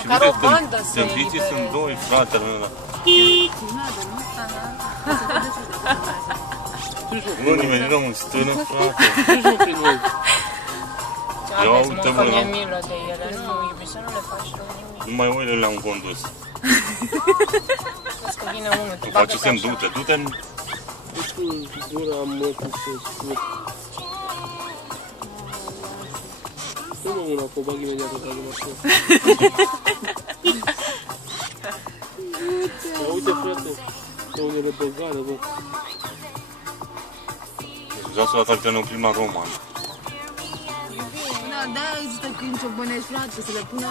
Și care o bandă se tâmpiții sunt doi, fratele ăla. Nu nimeni rău în stână, frate. Ce aveți, mă, că mi-e milă de ele. Nu, iubi, să nu le faci rău nimic. Numai oile le-am condus. Vezi că vine unul, te Îmi bagă face pe semn, așa. du-te, du-te. Deci cu gura mă cu să scurt. Nu mă una, că o bag imediat pe care mașină. Uite, frate, pe unele băgare, bă. Vreau să la ne oprim la Roman. Da, de-aia există când ciobănești, frate, să le pună...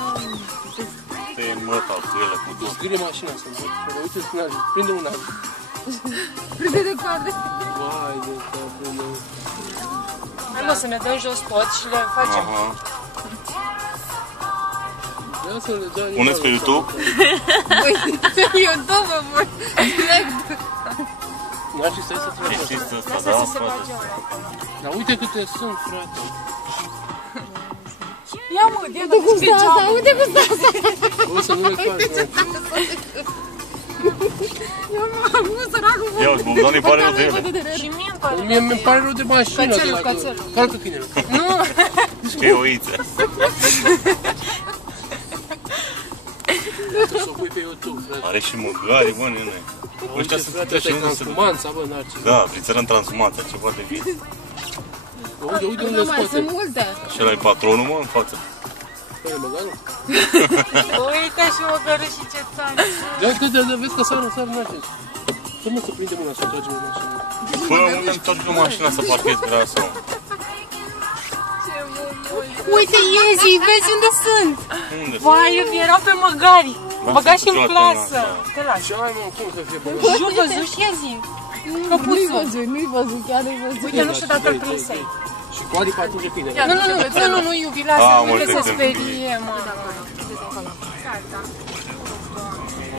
Te măta cu ele, cu tot. Zgârie mașina să-mi văd. Uite, prinde un alt. Prinde de coadă. Vai de capul meu. Hai, mă, să ne dăm jos toți și le facem. Aha. Ia să le dea Puneți pe YouTube? Băi, YouTube, băi, direct. N-ar fi stai să treci. Știți ăsta, Lasă da, să se frate? bage ăla. Dar uite câte sunt, frate. Ia, mă, Diana, Uite cum stă asta, uite cum stă asta. O să nu le faci, mă. Eu nu am avut săracul. Ia uite, Bogdan îi pare rău de ele. Și mie îmi pare rău Mie de mi pare rău de mașină. Cățelul, cățelul. Calcă câinele. Nu, Și că e oiță. Trebuie să o pui pe YouTube, frate. Are și măgari, bă, nene. Ăștia Uite, sunt frate, ăștia ăsta e unde se... transhumanța, bă, Narcis. Da, vițărăm transhumanța, ceva de vin. Uite, uite unde Nu mai scoate. sunt multe. Și ăla e patronul, mă, în față. Care băgarul? uite și măgără și ce tani. Ia câte de vezi că sară, Narcis. Să mă să prindem una să o tragem în mașină. Până unde îmi torc eu mașina să parchez grasul. Uite, Iezi, vezi unde sunt? Unde? Vai, erau pe măgari. Băga și în toate plasă. în asta. Te lași. Ce ai, mă, cum să fie băgat? Jur, văzuși, Iezi? Nu-i văzut, nu-i văzut, chiar nu-i văzut. Uite, nu știu dacă îl prinsei. Și cu aripa atunci câine. Nu, iubi, lasă, Ah, uite, mă, se te sperie, mă.